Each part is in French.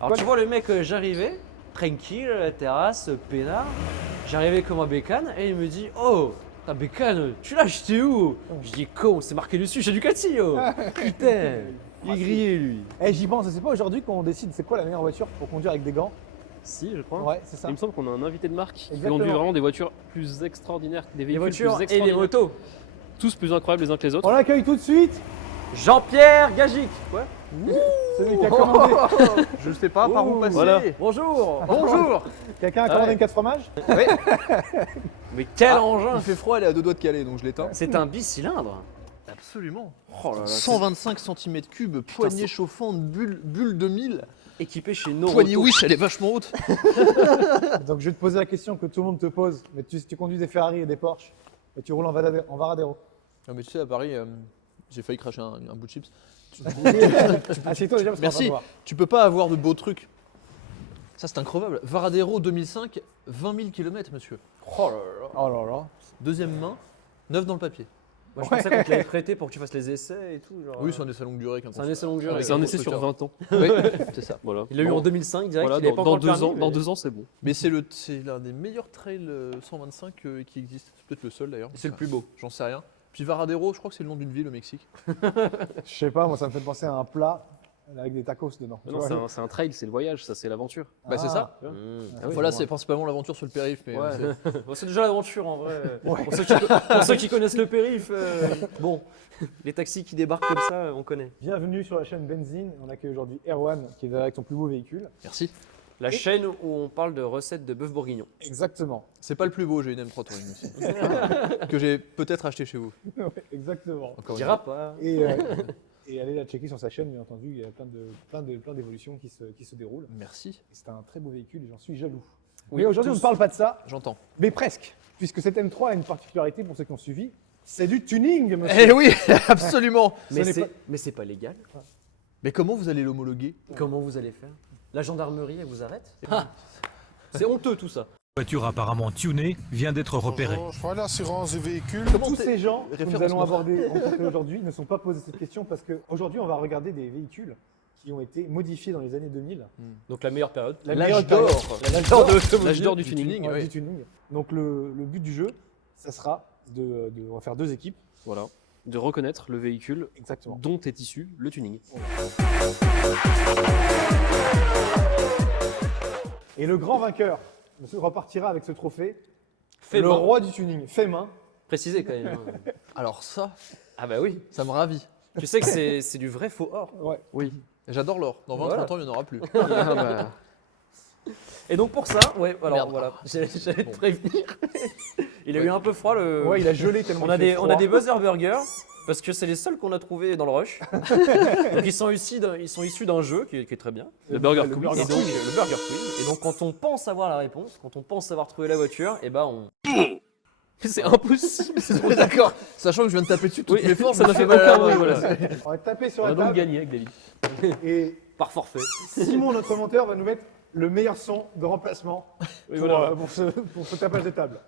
Alors tu vois le mec, j'arrivais, tranquille, à la terrasse, peinard. J'arrivais comme un bécane et il me dit « Oh, ta bécane, tu l'as acheté où ?» Je dis « Con, c'est marqué dessus, j'ai du Catillo !» Putain, il est grillé lui. Eh, j'y pense, c'est pas aujourd'hui qu'on décide c'est quoi la meilleure voiture pour conduire avec des gants. Si, je crois. Ouais, c'est ça. Il me semble qu'on a un invité de marque qui Exactement. conduit vraiment des voitures plus extraordinaires, des Les véhicules voitures plus et extraordinaires. les motos. Tous plus incroyables les uns que les autres. On l'accueille tout de suite, Jean-Pierre Gagic. Ouais. celui qui a commandé. Je sais pas par où passer. Voilà. Bonjour. Bonjour. Quelqu'un a commandé Ouais. une 4 fromages. Mais quel Ah, engin. Il fait froid, elle est à 2 doigts de caler, donc je l'éteins. C'est un bicylindre. Absolument. Oh là là, 125 cm3, poignée c'est- chauffante, bulle 2000. équipé chez No Poignée Moto. Wish, elle est vachement haute. Donc je vais te poser la question que tout le monde te pose. Mais si tu conduis des Ferrari et des Porsche et tu roules en Varadero. Non mais tu sais, à Paris, j'ai failli cracher un bout de chips. Assieds-toi déjà parce qu'on va Merci. te voir. Tu peux pas avoir de beaux trucs. Ça c'est incroyable. Varadero 2005, 20 000 km monsieur. Oh là là. Oh là là. Deuxième main, neuf dans le papier. Moi, je pensais qu'on te l'avait prêté pour que tu fasses les essais et tout. Genre, Oui, c'est un essai longue durée. c'est un essai longue durée. C'est un Avec essai un sur gros 20 ans. Oui, c'est ça. Voilà. Il l'a eu Bon, en 2005 direct. Voilà, il avait pas dans encore le 2 ans, permis, dans mais- 2 ans, c'est bon. Mais c'est l'un des meilleurs trails 125 qui existe. C'est peut-être le seul d'ailleurs. C'est le plus beau. J'en sais rien. Puis Varadero, je crois que c'est le nom d'une ville au Mexique. Je sais pas, moi ça me fait penser à un plat avec des tacos dedans. Non, c'est un trail, c'est le voyage, ça c'est l'aventure. Bah c'est ça. Mmh. Ah oui, Voilà, bon, c'est principalement l'aventure sur le périph'. Mais Ouais. c'est- Bon, c'est déjà l'aventure en vrai. Ouais. Pour ceux qui connaissent le périph', bon, les taxis qui débarquent comme ça, on connaît. Bienvenue sur la chaîne Benzine. On accueille aujourd'hui Erwan qui est avec son plus beau véhicule. Merci. La chaîne où on parle de recettes de bœuf bourguignon. Exactement. C'est pas le plus beau, j'ai une M3 Touring aussi. que j'ai peut-être acheté chez vous. Ouais, exactement. Encore On une dira fois. pas. Et allez la checker sur sa chaîne, bien entendu. Il y a plein d'évolutions qui se déroulent. Merci, Et c'est un très beau véhicule et j'en suis jaloux. Oui, Mais aujourd'hui, on ne parle pas de ça, j'entends. mais presque. Puisque cette M3 a une particularité pour ceux qui ont suivi. C'est du tuning, monsieur. Eh oui, absolument. Mais n'est c'est pas- mais c'est pas légal. Mais comment vous allez l'homologuer? Comment vous allez faire? La gendarmerie, elle vous arrête? Ah, c'est honteux tout ça. La voiture apparemment tunée vient d'être repérée. Bonjour, je prends l'assurance du véhicule. Tous ces gens que nous allons Référencement. rencontrer aujourd'hui ne sont pas posés cette question parce qu'aujourd'hui, on va regarder des véhicules qui ont été modifiés dans les années 2000. Donc la meilleure période. La L'âge meilleure d'or. période. L'âge d'or de L'âge l'automobile. d'or du Du tuning. tuning. Ouais, Ouais. du tuning. Donc le but du jeu, ça sera on va faire 2 équipes. Voilà. De reconnaître le véhicule Exactement. dont est issu le tuning. Et le grand vainqueur monsieur, repartira avec ce trophée. Fait le main. roi du tuning, fait main. Précisé quand même. Hein. Alors ça, Ah bah oui. ça me ravit. Tu sais que c'est du vrai faux or. Ouais. Oui. J'adore l'or. Dans 20-30 Voilà. ans, il n'y en aura plus. Ah bah, Et donc pour ça, ouais, alors Merde. voilà, j'allais te Bon. prévenir. Il a Ouais. eu un peu froid le. Ouais, il a gelé tellement On a il fait des, on a froid. des buzzer burgers parce que c'est les seuls qu'on a trouvés dans le rush. Donc ils sont issus d'un jeu qui est très bien. le Burger Le Quiz. Burger Et donc le Burger Quiz. Et donc quand on pense avoir la réponse, quand on pense avoir trouvé la voiture, et ben on. C'est impossible. Ouais, D'accord. Sachant que je viens de taper dessus de toutes Oui, mes forces, ça je n'a me fait fais mal à aucun la bruit, main. voilà. On va taper sur On la a donc table. gagné avec David. Et Par forfait. Simon, notre monteur, va nous mettre le meilleur son de remplacement Oui, pour, voilà. pour ce tapage de table.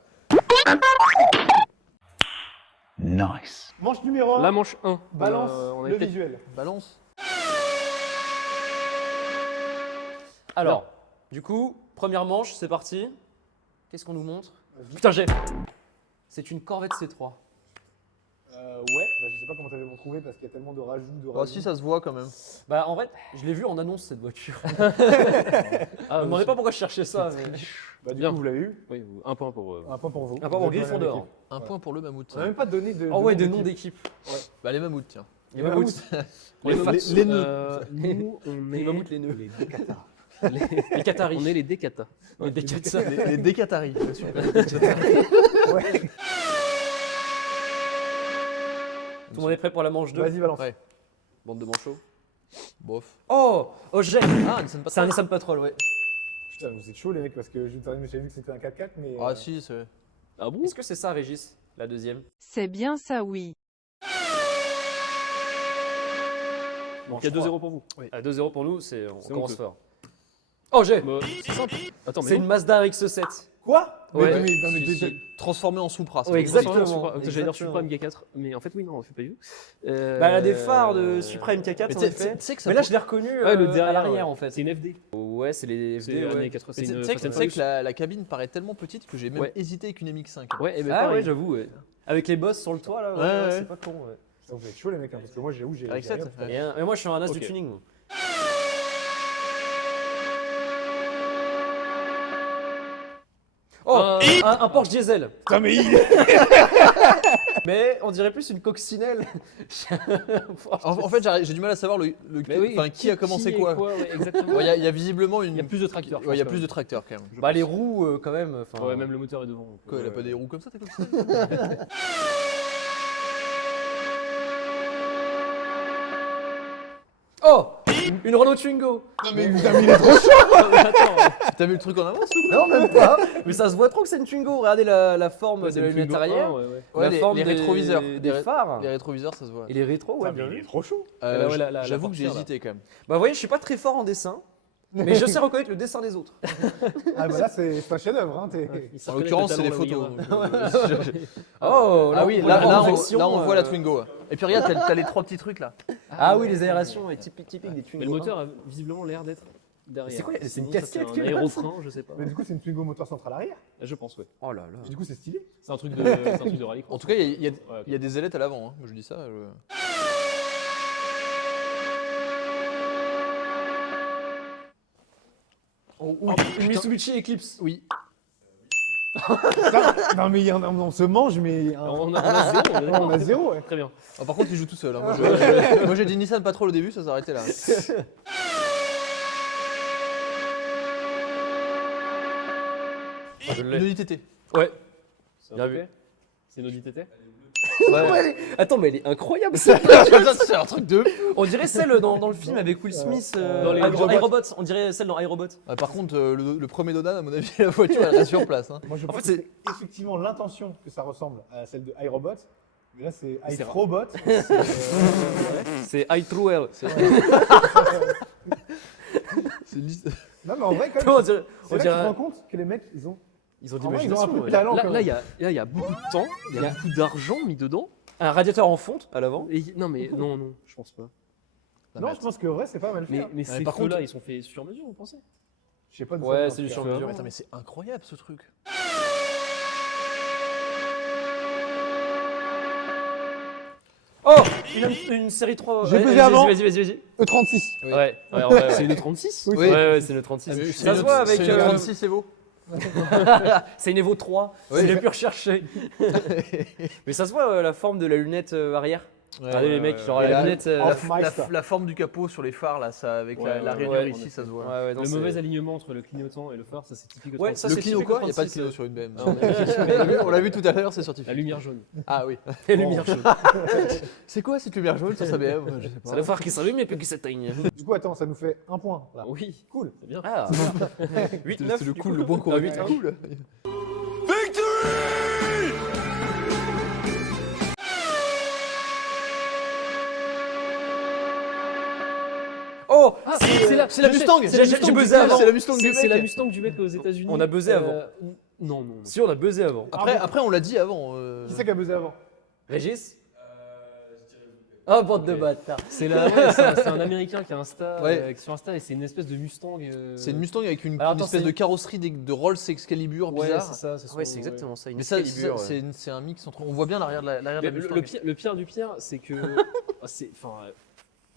Nice. Manche numéro 1, La manche 1. balance on a le été- visuel. Balance. Alors, du coup, première manche, c'est parti. Qu'est-ce qu'on nous montre? Putain, j'ai. C'est une Corvette C3. Ouais, je sais pas comment t'avais retrouvé parce qu'il y a tellement de rajouts. Ah si, ça se voit quand même. Bah en fait, je l'ai vu en annonce cette voiture. Ah, Je me demandais pas pourquoi je cherchais ça. Mais... Bah, du Bien. coup, vous l'avez eu. Oui, un point pour. Un point pour vous. Un point pour Vous êtes dans la Gryffondor. même équipe. Un Ouais. point pour le mammouth. On n'a même pas donné de. Oh ouais, des nom noms d'équipe. d'équipes. Bah les mammouths, tiens. Les mammouths. Les Les fats. les nœuds. Nous, on Les est. mammouths, les nœuds. Les Décatars. Les Qataris. On est les Décata. Les Décatars. Les décataris. Ouais. Tout le monde est prêt pour la manche 2? Vas-y, balance. Ouais. Bande de manchots. Bof. Oh, j'ai. Ah, Nissan C'est un Patrol. Nissan Patrol, ouais. Putain, vous êtes chaud les mecs parce que j'avais vu que c'était un 4x4 mais. Ah si, c'est... Ah bon? Est-ce que c'est ça, Régis, la deuxième? C'est bien ça, oui. Donc il y a 2-0 pour vous. À 2-0 pour nous, on C'est commence honteux. fort. Oh, j'ai. Bah, c'est simple. Attends, mais C'est non. une Mazda RX-7. Quoi? Ouais. Transformé en Supra. c'est Ouais, tout. exactement. J'allais dire exactement. Supra MK4, mais en fait oui non, on fait pas du tout. Bah, elle a des phares de Supra MK4 Mais en tu effet. sais que ça Mais là, je l'ai reconnu Ouais, le derrière à l'arrière ouais. en fait. C'est une FD. Ouais, c'est les C'est FD. ouais. années 80, Mais c'est une tu sais Fast and que Furious. la cabine paraît tellement petite que j'ai même Ouais. hésité avec une MX5. Ouais, et ben Ah ouais, pareil. j'avoue. Ouais. Avec les boss sur le toit là, Ouais. c'est pas con. Ouais. Ça vous fait chaud les mecs, hein, parce que moi j'avoue j'ai. Avec j'ai 7 rien. Et moi, je suis un as Ok. du tuning. Moi. Oh, un Porsche diesel. Putain, mais Mais on dirait plus une coccinelle. En fait, j'ai du mal à savoir Mais oui, enfin, qui a commencé est quoi. ouais, exactement. Ouais, Il y a visiblement une. Il y a plus de tracteurs. Ouais, il y a plus de tracteurs quand même. Bah les roues quand même. enfin, Ouais, même le moteur est devant. donc, Quoi, elle a pas des roues comme ça, t'es comme ça? Oh, une Renault Twingo. Non, mais putain, mais il est trop chaud. T'as vu le truc en avance ou Non même pas. Mais ça se voit trop que c'est une Twingo. Regardez la forme Ouais, de c'est la le lunette Twingo arrière, 1, ouais, ouais. Ouais, la forme les des rétroviseurs. des phares Les rétroviseurs, ça se voit. et les rétros. Ouais, Putain, bien mais il vu. est trop chaud. là, ouais, la J'avoue que j'ai portière, là. hésité quand même. Bah vous voyez, je suis pas très fort en dessin, mais je sais reconnaître le dessin des autres. Ah bah là c'est un chef-d'œuvre. Hein, Il s'y En reconnaît l'occurrence, c'est les totalement, photos. le gamin. donc, Oh, Ah oui, on là, voit là, perfection, on voit la Twingo. Et puis regarde, t'as les trois petits trucs là. Ah oui, les aérations, typique des Twingo. Mais le moteur a visiblement l'air d'être derrière. C'est quoi, c'est Sinon, une ça, casquette C'est qu'il un a, aérotrain, je sais pas. Mais du coup c'est une Twingo moteur central arrière. Je pense, ouais. Oh là là. Du coup c'est stylé. C'est un truc de rallycross. En tout cas, il y a Ouais, des ailettes à l'avant. Hein. Je dis ça. Oh, une Mitsubishi Eclipse. Oui. Putain, non mais on se mange mais On a zéro. on a zéro. Ouais. Très bien. Ah, par contre, il joue tout seul. Hein. Moi, j'ai dit Nissan Patrol au début, ça s'est arrêté là. Je Une l'ai. Audi TT. Ouais. C'est Bien un vu. TT. C'est une Audi TT. Attends, mais elle est incroyable cette C'est un truc de. On dirait celle dans le film avec Will Smith Dans les robots. iRobot. On dirait celle dans iRobot. Par contre, le premier Dodan, à mon avis, la voiture, elle reste sur place. Hein. Moi je En pense fait, que c'est effectivement l'intention que ça ressemble à celle de iRobot. Mais là c'est C'est rare. iRobot. C'est iTruel. Non mais en vrai quand On même. dirait, C'est on là que tu te dirait- rends compte que les mecs ils ont. Ils ont En vrai, ils ont d'imagination. un peu de ouais. talent. Là, quand là, même. il y a beaucoup de temps, il y a beaucoup d'argent mis dedans. Un radiateur en fonte à l'avant. Non, mais non, je pense pas. Non, je pense que vrai c'est pas mal fait. Mais, hein. mais ces par feux-là, contre- ils sont faits sur mesure, vous pensez? Je sais pas d'où Ouais, ça c'est du vient. sur mesure. Attends, mais c'est incroyable ce truc. Oh, une série 3. J'ai Allez, buzzé avant. Vas-y. E36. Oui. Ouais, en vrai, C'est ouais. une 36? Oui, Ouais, ouais, c'est le 36. Ah, Ça se voit avec. C'est une 36 Evo. C'est une Evo 3. Ouais. C'est les plus recherché. Mais ça se voit la forme de la lunette arrière. Regardez les mecs, genre Et la la- lunette. la forme du capot sur les phares, là, ça, avec Ouais, la ouais, rainure ouais. ici, ça se voit. Ouais, non, Le c'est- mauvais alignement entre le clignotant et le phare, ça c'est typique au Ouais, 36. ça, Le c'est clino typique au quoi? Il n'y a pas de 36, clino sur une BM. Non, mais- On l'a vu tout à l'heure, c'est certifié. La lumière jaune. Ah oui. Les lumières chaudes. C'est quoi cette lumière jaune sur sa BM? Je sais C'est pas. le phare qui s'allume et puis qui s'éteigne. Du coup attends, ça nous fait un point là. Oui, Cool. c'est bien. Ah, 8, C'est 9. c'est le cool, le bon qu'on Ah, a huit, vu. hein. Cool. Oh, c'est la Mustang. J'ai buzzé avant. C'est la Mustang du C'est la mec. Mustang du mec aux États-Unis. On a buzzé avant. Non. Si, on a buzzé avant. Après, on l'a dit avant. Qui c'est qui a buzzé avant? Régis Oh, bande de bâtards. C'est un Américain qui a Insta, Ouais. sur Insta, et c'est une espèce de Mustang. C'est une Mustang avec une Alors, attends, espèce c'est- de carrosserie de Rolls Excalibur Ouais, bizarre. c'est ça. C'est Ouais, c'est exactement ça. Une Mais ça, Excalibur, ouais. c'est un mix entre. On voit bien l'arrière de la Le, Mustang. le pire du pire, c'est que. Enfin,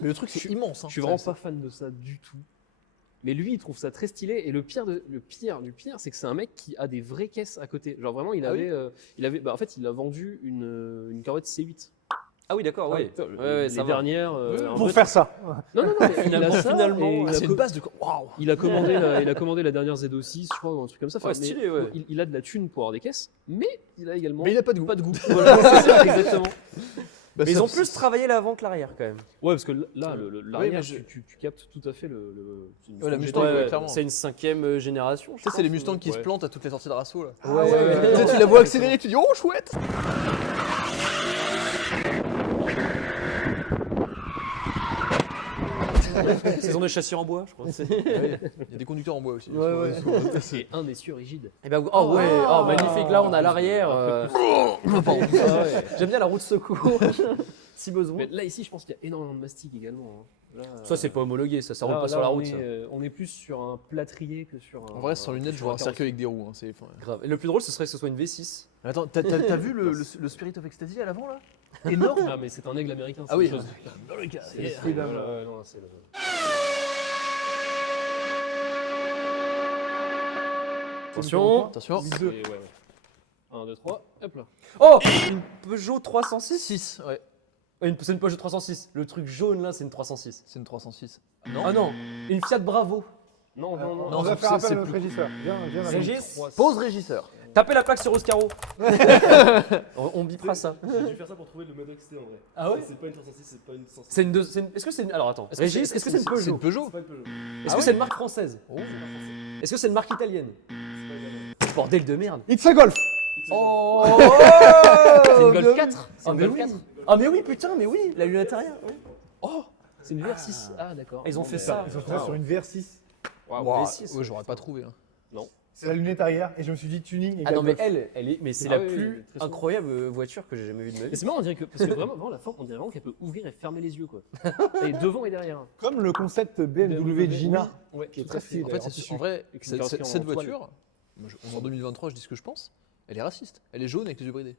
Mais le truc, c'est immense. Hein. je suis vraiment pas fan de ça du tout. Mais lui, il trouve ça très stylé. Et le pire du pire, c'est que c'est un mec qui a des vraies caisses à côté. Genre vraiment, il Ah oui avait, en fait, il a vendu une Corvette C8. Ah oui, d'accord, ouais. putain, Ouais, les ça va. dernières. un Pour vrai- faire ça. Non, mais Finalement, il a ça, finalement, et ah, il a C'est une co- base de. Waouh! il a commandé la dernière Z06, je crois, ou un truc comme ça. Enfin, Ouais, stylé, ouais. Il a de la thune pour avoir des caisses, mais il a également Mais il a pas de goût. pas de goût. Voilà, c'est ça, exactement. Bah, Mais ils ça- ont plus travaillé l'avant que l'arrière quand même. Ouais, parce que là, l'arrière, mais je- tu captes tout à fait c'est une Ouais, la Mustang Mustang, GT. ouais, clairement. C'est une 5e génération. Tu sais, c'est les Mustangs qui Ouais. se plantent à toutes les sorties de Rasso là. Ah ouais. Tu sais, tu la vois accélérer, tu dis oh chouette! Saison de châssis en bois, je crois. Il y a des conducteurs en bois aussi. Et un essieu rigide. Et ben, oh ouais, oh magnifique, là on a l'arrière. J'aime bien la roue de secours, si besoin. Mais là, ici, je pense qu'il y a énormément de mastic également. Hein. Là, Ça c'est pas homologué, ça roule là, pas sur la on route. est, ça. on est plus sur un plâtrier que sur un. En vrai, sans lunettes, je vois un carrosse. cercueil avec des roues. Hein, c'est... Grave. Et le plus drôle, ce serait que ce soit une V6. Attends, t'as vu le Spirit of Ecstasy à l'avant là? Énorme. Ah, mais c'est un aigle américain. Ah oui. autre chose. C'est Freedom. non, c'est le- Attention. Attention. c'est- ouais. 1, 2, 3, hop là. Oh, une Peugeot 306. 6, ouais. C'est une Peugeot 306. Le truc jaune là, c'est une 306. C'est une 306. Ah non, une Fiat Bravo. Non, non, non. On va c'est- faire appel c'est à notre plus- régisseur. Viens, viens. Régis, Pause régisseur. tapez la plaque sur Oscaro. on bipera ça. J'ai dû faire ça pour trouver le modèle que c'était en vrai. Ah ouais. C'est pas une 306, c'est pas une 106. C'est une deux. Est-ce que c'est une. Alors attends. Régis, est-ce que c'est une C'est Peugeot une Peugeot. C'est pas une Peugeot. Est-ce que c'est une marque française Oh. Est-ce que c'est une marque italienne Bordel de merde. It's a golf. Oh C'est une Golf 4. C'est Ah une mais Golf oui. 4. Ah mais oui, putain, mais oui, la lune intérieure. oui. C'est une VR6. Ah, d'accord. Ils ont fait ça. Ils ont fait ça sur une VR6. Waouh. Wow. V6. Ouais, j'aurais pas trouvé. Hein. C'est la lunette arrière et je me suis dit tuning et Ah non mais golf. elle est, mais c'est Ah la oui, oui, plus très souvent. incroyable voiture que j'ai jamais vue de ma Mais vie. c'est marrant, on dirait que. Parce que vraiment, la forme, on dirait vraiment qu'elle peut ouvrir et fermer les yeux, quoi. Et devant et derrière. Comme le concept BMW Gina. Ouais, Qui est tout très à fait. stylé. En fait, tissu. en vrai, Avec une carrosserie en cette toile. voiture, moi, en 2023, je dis ce que je pense, elle est raciste. Elle est jaune avec les yeux bridés.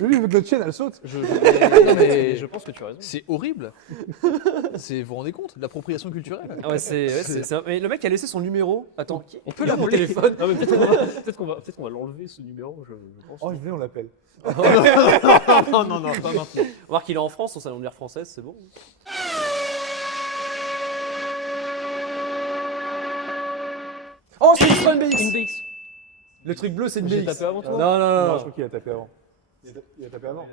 Lui, avec notre chaîne, elle saute. Non, mais Je pense que tu as raison. c'est horrible. Vous vous rendez compte? L'appropriation culturelle. Ah ouais, mais le mec a laissé son numéro. Attends, on peut Là, l'appeler mon téléphone. Non, mais peut-être qu'on va l'enlever ce numéro, je pense. Oh, venez, on l'appelle. Non, non, non, pas maintenant. On va voir qu'il est en France, son salon de l'air française, c'est bon. Oh, c'est une Citroën BX. Une BX. Le truc bleu, c'est une J'ai BX. tapé avant toi. Non, non, Non, non. je crois qu'il a tapé avant. Il a tapé avant.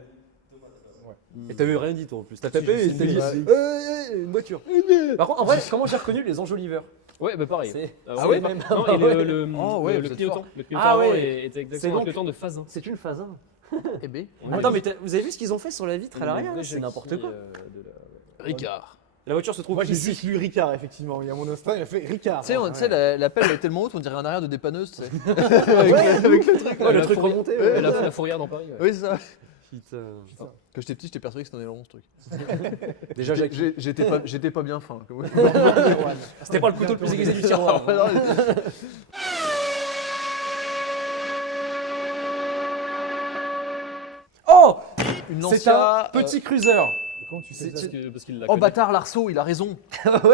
Et t'as eu rien dit toi en plus. T'as tapé et j'ai t'as dit dit, une voiture. Par contre, en vrai, comment j'ai reconnu les enjoliveurs? Ouais, bah pareil. C'est Ah ouais, même. non, et le Oh, ouais, le vous êtes clignotant. fort. Le clignotant Ah avant ouais. était C'est exactement donc- le clignotant de phase 1. C'est une phase 1. Eh ben, Attends, mais vous avez vu ce qu'ils ont fait sur la vitre à l'arrière là? C'est n'importe quoi. Ricard. La voiture se trouve Moi, j'ai ici. juste lu Ricard, effectivement. Il y a mon instinct, il a fait Ricard. Tu sais, la pelle est tellement haute, on dirait un arrière de dépanneuse, tu sais. Ouais, le truc remonté. ouais. La fourrière dans Paris. Ouais. Oui, c'est ça. Putain. Quand j'étais petit, j'étais persuadé que c'était un aileron, ce truc. Déjà, Jackie. J'étais pas bien fin. C'était pas le couteau le plus aiguisé du tiroir. Oh, Une c'est un Lancia. petit cruiser. Comment tu sais Parce ça que- parce qu'il l'a Oh connu. bâtard, Larceau, il a raison.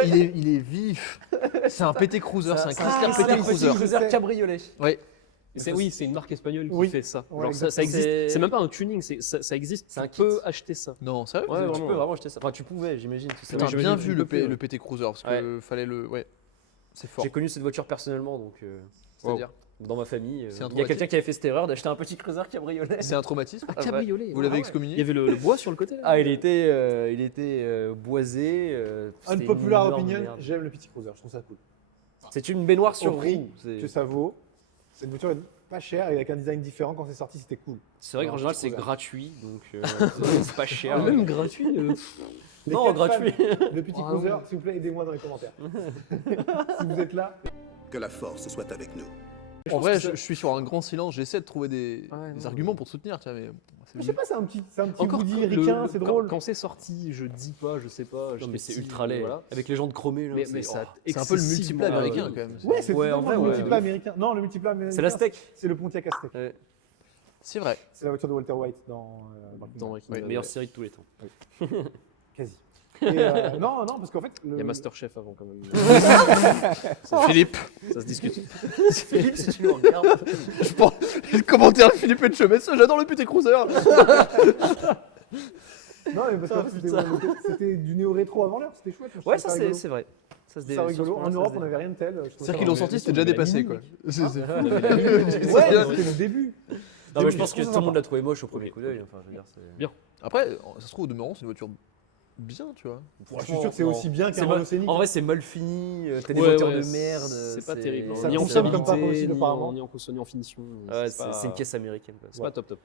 Il est vif. C'est un PT Cruiser, c'est un Chrysler C'est PT un petit Cruiser. cruiser cabriolet. Ouais. Oui, c'est une marque espagnole qui Oui. fait ça. Ouais, Genre, ça exactement. existe. C'est- C'est même pas un tuning, ça existe. C'est un Tu peux kit. acheter ça. Non, sérieux? Ouais, Tu vraiment. peux vraiment acheter ça. Enfin, tu pouvais, j'imagine. tu sais. Putain, j'imagine bien que vu tu le, peux plus, le PT Cruiser parce que Ouais. fallait le. Ouais. C'est fort. J'ai connu cette voiture personnellement, donc C'est-à-dire dans ma famille, C'est un il y a quelqu'un traumatisme. qui avait fait cette erreur d'acheter un petit cruiser cabriolet. C'est un traumatisme. Ah, cabriolet. Vous l'avez Ah ouais. excommunié? Il y avait le bois sur le côté là. Ah, il était boisé. C'était une Unpopular énorme opinion, merde. j'aime le petit cruiser, je trouve ça cool. C'est une baignoire sur Au prix roue. c'est- que ça vaut. Cette voiture est pas chère et avec un design différent. Quand c'est sorti, c'était cool. C'est vrai qu'en Non, général, petit c'est cruiser. gratuit, donc c'est pas cher. Même gratuit. Les Non, 4 gratuit. fans de petit Ah cruiser, ouais. s'il vous plaît, aidez-moi dans les commentaires. Si vous êtes là, Que la force soit avec nous. En vrai, je suis sur un grand silence. J'essaie de trouver des non. arguments pour te soutenir, tu vois, mais c'est je sais pas, c'est un petit Encore goodie quand ricain, c'est drôle. Quand c'est sorti, je dis pas, je sais pas. Non, j'étais mais c'est petit, ultra laid. voilà. Avec les gens de chromé, là. Mais c'est- ça. oh. c'est un peu le multiplat excessivement- américain Ah, quand même. Ouais, c'est Ouais, en totalement vrai, le ouais. multiplat américain. Non, le multiplat américain, C'est la steak. c'est le Pontiac Aztec. Ouais. C'est vrai. C'est la voiture de Walter White dans Breaking Dans Bad. Breaking Ouais, Bad, Meilleure ouais. série de tous les temps. Quasi. Et, non, parce qu'en fait, Il y a Masterchef avant quand même. Philippe. Ça se discute. Philippe, si tu nous regardes. Je pense. Le commentaire de Philippe Etchemesse, j'adore le PT Cruiser. Non, mais parce qu'en fait, c'était du néo-rétro avant l'heure, c'était chouette. je Ouais, trouvais ça rigolo. c'est vrai. Ça se C'est dé- sur ce rigolo. point-là, En ça Europe, se on dé- n'avait rien de tel. je trouvais C'est-à-dire ça qu'ils l'ont marrant. sorti, c'était déjà dépassé quoi. C'est Ouais, bien. c'était le début. Non, mais je pense que trouve tout ça le monde l'a trouvé moche au premier coup d'œil. Enfin, je veux dire, c'est- Après, ça se trouve au demeurant, c'est une voiture bien, tu vois. Je suis sûr que c'est aussi bien C'est qu'un mal- Renault Scénic. En vrai, c'est mal fini. T'as des Ouais, moteurs ouais, de merde. C'est pas terrible. Ça Ni en consomme comme pas fiabilité, possible, ni apparemment. en consommation, ni en finition. Ouais, c'est pas- c'est une caisse américaine. Quoi. C'est pas top top.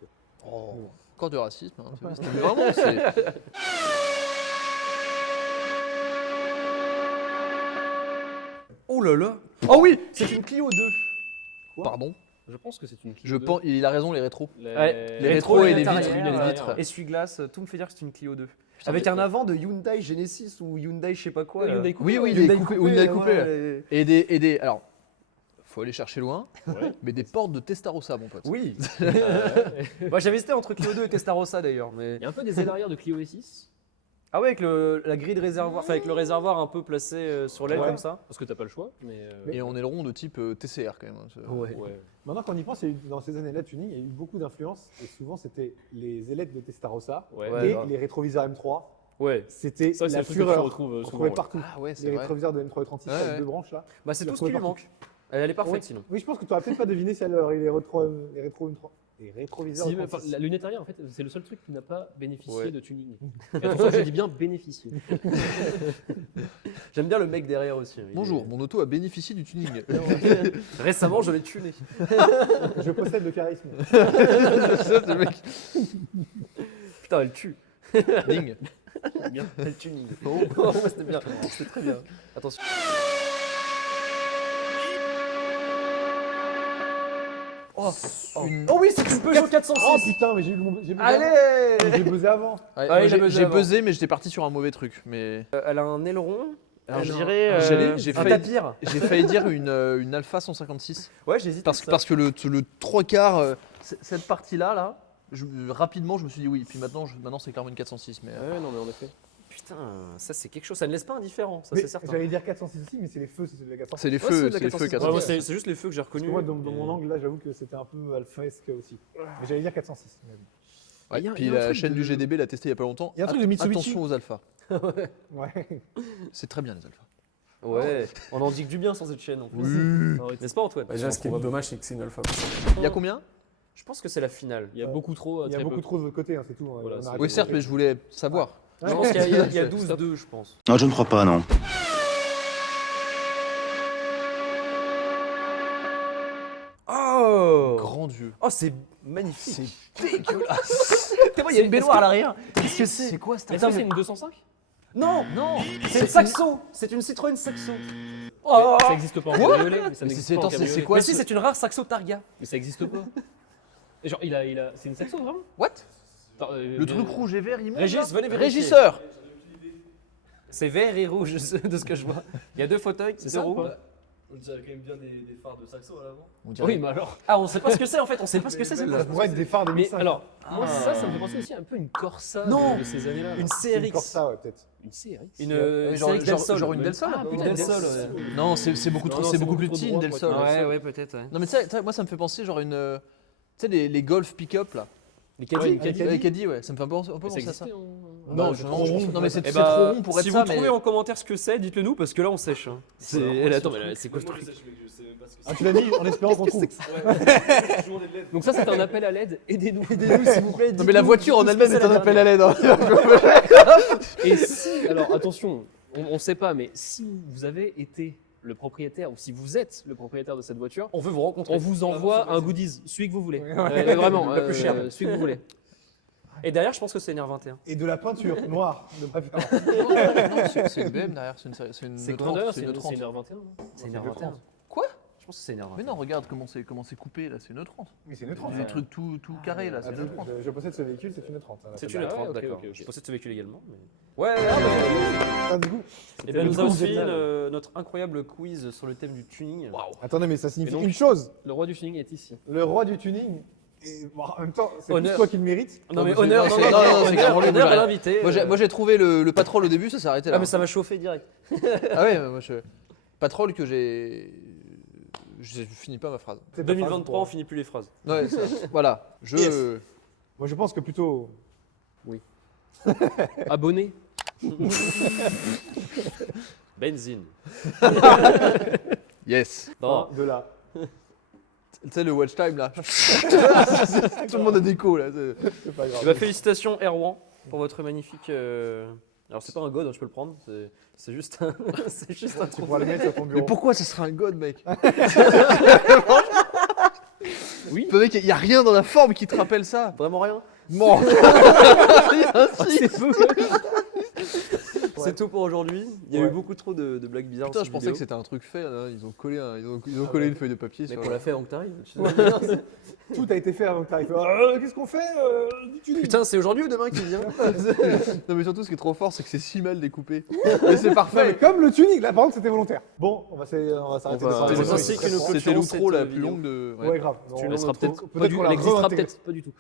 Encore du racisme. Hein. C'était vraiment, c'est. Oh là là. Oh oui, c'est une Clio 2. Pardon. Je pense que c'est une Je Clio 2. pense, il a raison, les rétros. Ouais. Les rétros et les vitres, vitres, les vitres. Essuie-glace, tout me fait dire que c'est une Clio 2. Putain, Avec mais- un avant de Hyundai Genesis ou Hyundai je sais pas quoi. là. Hyundai Coupé. Oui, oui, Hyundai des coupés, Hyundai coupés, là. ouais. Et des. Alors, faut aller chercher loin, Ouais. mais des portes de Testarossa, mon pote. Oui. Moi j'avais hésité entre Clio 2 et Testarossa d'ailleurs. Mais... Il y a un peu des ailes arrière de Clio S6. Ah ouais, avec la grille de réservoir, enfin avec le réservoir un peu placé sur l'aile Ouais. comme ça. Parce que t'as pas le choix. Mais Et on est le rond de type TCR quand même. hein. Ouais. ouais. Maintenant qu'on y pense, il y a eu- dans ces années-là de tuning, il y a eu beaucoup d'influences. Et souvent, c'était les ailettes de Testarossa Ouais. Ouais, et grave. les rétroviseurs M3. Ouais. C'était Ça, c'est la un truc que tu fureur. retrouves On souvent. trouvait ouais. partout. Ah ouais, c'est Les vrai. rétroviseurs de M3 et 36 Ouais, avec ouais. 2 branches là. Bah c'est Tu tout ce qui lui retrouves manque. Elle est parfaite Ouais. sinon. Oui, je pense que tu n'aurais peut-être pas deviné si elle aurait eu les rétroviseurs Si, de mais, enfin, 36. la lunette arrière, en fait, c'est le seul truc qui n'a pas bénéficié Ouais. de tuning. Et attention, je dis bien bénéficié. J'aime bien le mec derrière aussi. Il Bonjour, est- mon auto a bénéficié du tuning. Récemment je l'ai tuné. Je possède le charisme. Ça, c'est le mec. Putain elle tue. Ding. Bien. Elle tuning. Oh. Oh, c'était bien. C'était très bien. Attention. Oh, Une- oh oui, c'est une Peugeot 406. Oh putain, mais j'ai buzzé avant. Allez. J'ai buzzé avant. Ouais, Ouais, moi, il a buzzé j'ai avant. buzzé, mais j'étais parti sur un mauvais truc. Mais Elle a un aileron. Alors, je j'ai- dirais j'ai un failli- tapir. j'ai failli dire une Alpha 156. Ouais, j'hésite. Parce que le trois quarts, cette partie-là, là, rapidement, je me suis dit oui. Puis maintenant, c'est clairement une 406. Mais, Ouais, non, mais en effet. Putain, ça c'est quelque chose. Ça ne laisse pas indifférent, ça Mais c'est certain. J'allais dire 406 aussi, mais c'est les feux, c'est de la 406. c'est les Ouais, feux, de la c'est les feux 406. 406. Ouais, moi, c'est juste les feux que j'ai Parce que reconnus. moi, dans mon angle, là, j'avoue que c'était un peu alphaesque aussi. Mais j'allais dire 406. mais bon. Ouais, Il y a- puis il y a un la truc chaîne de- du GDB l'a testé il y a pas longtemps. Il y a un truc de Mitsubishi. Attention aux alphas. Ouais. C'est très bien les alphas. Ouais, on en dit que du bien sur cette chaîne en plus. Arrête. N'est-ce pas Antoine Déjà, ce qui est dommage, c'est que c'est une alpha. Il y a combien? Je pense que c'est la finale. Il y a beaucoup trop. Il y a très beaucoup peu. trop de votre côté, hein, c'est tout. Voilà, On c'est- arrête Oui, de certes, compter. mais je voulais savoir. Je pense qu'il y a Stop. 12-2, je pense. Non, je ne crois pas, non. Oh Grand Dieu. Oh, c'est magnifique. C'est dégueulasse. C'est moi, il y a une baignoire à l'arrière. Qu'est-ce que c'est quoi cette Est-ce que c'est une 205 Non, Non. c'est une Saxo. C'est une Citroën Saxo. Oh Ça n'existe pas en cabriolet. Mais ça Mais n'existe c'est- pas en attends, c'est cabriolet. quoi Mais si, c'est une rare Saxo Targa. Mais ça n'existe pas. Et genre, c'est une saxo vraiment What? Attends, Le truc rouge et vert, il monte. Régis, venez vérifier. Régisseur. C'est vert et rouge de ce que je vois. Il y a deux fauteuils, C'est deux ça ou roues. pas On dirait quand même bien des phares de Saxo à l'avant. On dirait- Oui, mais alors. Ah, on sait pas ce que c'est en fait, on sait pas ce que c'est Ça celle-là. pourrait être des phares de Mais 2005. alors, moi, ça me fait penser aussi un peu une Corsa Non. de ces années-là. Une C'est une CRX. Corsa, ouais, peut-être. Une CRX. Une genre- CRX Del Sol. genre une Del Sol. Ah, putain, Del Del Sol, Sol. ouais. Non, c'est beaucoup Non, trop, non, c'est beaucoup plus trop petit une droit Del pour Sol. être- Ouais, ouais, peut-être. Ouais. Non mais tu sais, moi ça me fait penser genre une, tu sais les Golf pick-up là. Les Ouais, caddies. Les caddies, ouais, ça me fait un peu Mais penser ça à ça. existait en. Non, je- c'est non, trop je- rond. non mais c'est Eh trop bah, rond pour être si ça, vous trouvez en commentaire ce que c'est, dites-le nous parce que là on sèche. hein. C'est attends, mais là, c'est quoi ce truc? Je sais même pas ce que Ah, tu l'as mis en espérant qu'on trouve. c'est. Toujours des LED. Donc ça, c'est un appel à l'aide. Aidez-nous. Aidez-nous s'il vous plaît. Non mais la voiture en elle-même est un appel à l'aide. hein. Et si, alors attention, on ne sait pas, mais si vous avez été le propriétaire ou si vous êtes le propriétaire de cette voiture, On veut vous rencontrer. on vous envoie un goodies, celui que vous voulez. Ouais. Vraiment, Le plus cher. celui que vous voulez. Et derrière, je pense que c'est une R21. Et de la peinture noire, de préférence. Non, c'est une BM derrière, c'est une C'est 30, D'ailleurs, c'est c'est une une 30. R21. C'est une R21. Quoi? Je pense que c'est une R21. Mais non, regarde comment c'est coupé là, c'est une 30. Oui, c'est une 30. Des trucs tout carré là, c'est une 30. Je possède ce véhicule, c'est une 30. C'est celle-là. une 30, ok, d'accord. ok, ok. Je possède ce véhicule également. Mais... Ouais, Ah, du coup. Et bien, le nous coup avons de fini Vietnam. notre incroyable quiz sur le thème du tuning. Attendez, mais ça signifie Et donc- une chose. Le roi du tuning est ici. Le roi du tuning. Et bon, en même temps, c'est Honneur. plus toi qui le mérites. Non, mais Non, honneur, c'est- non, non, non, non, c'est honneur, clairement lui, honneur moi, à j'ai- l'invité. Moi j'ai trouvé le patrol au début, ça s'est arrêté là. Ah, mais ça m'a chauffé direct. Ah ouais, moi je. Patrol que j'ai. Je finis pas ma phrase. C'est ta phrase 2023, on pour- finit plus les phrases. Ouais, ça, voilà. Je. Yes. Moi, je pense que plutôt. Abonné. Benzine. Yes. Non, De là. Tu sais, le watch time là. Tout le monde a déco là. C'est pas grave. Eh ben, félicitations Erwan pour votre magnifique. Alors c'est pas un god, hein, je peux le prendre. C'est juste un, c'est juste un Tu pourras le trophée. mettre sur ton Mais bureau. pourquoi ça serait un god, mec? Oui. Mec, il y a rien dans la forme qui te rappelle ça. Vraiment rien. Bon. C'est peu. C'est c'est tout pour aujourd'hui. Il y a Ouais. eu beaucoup trop de blagues bizarres. Putain, dans je cette pensais vidéo. que c'était un truc fait. Là. Ils ont collé, ils ont collé une feuille de papier Mais sur. qu'on l'a fait avant que t'arrives. Tout a été fait avant que tu arrives. Qu'est-ce qu'on fait du tuning. Putain, c'est aujourd'hui ou demain qu'il vient Non, mais surtout, ce qui est trop fort, c'est que c'est si mal découpé. Mais c'est Non, mais parfait. comme le tuning, là par contre c'était volontaire. Bon, on va s'arrêter On va- de C'est parler. ainsi que nous C'était clôturons l'outro cette la plus vidéo. longue de. Ouais, grave. Tu On- laisseras peut-être. peut-être qu'on Elle la existera réintègre. peut-être pas du tout.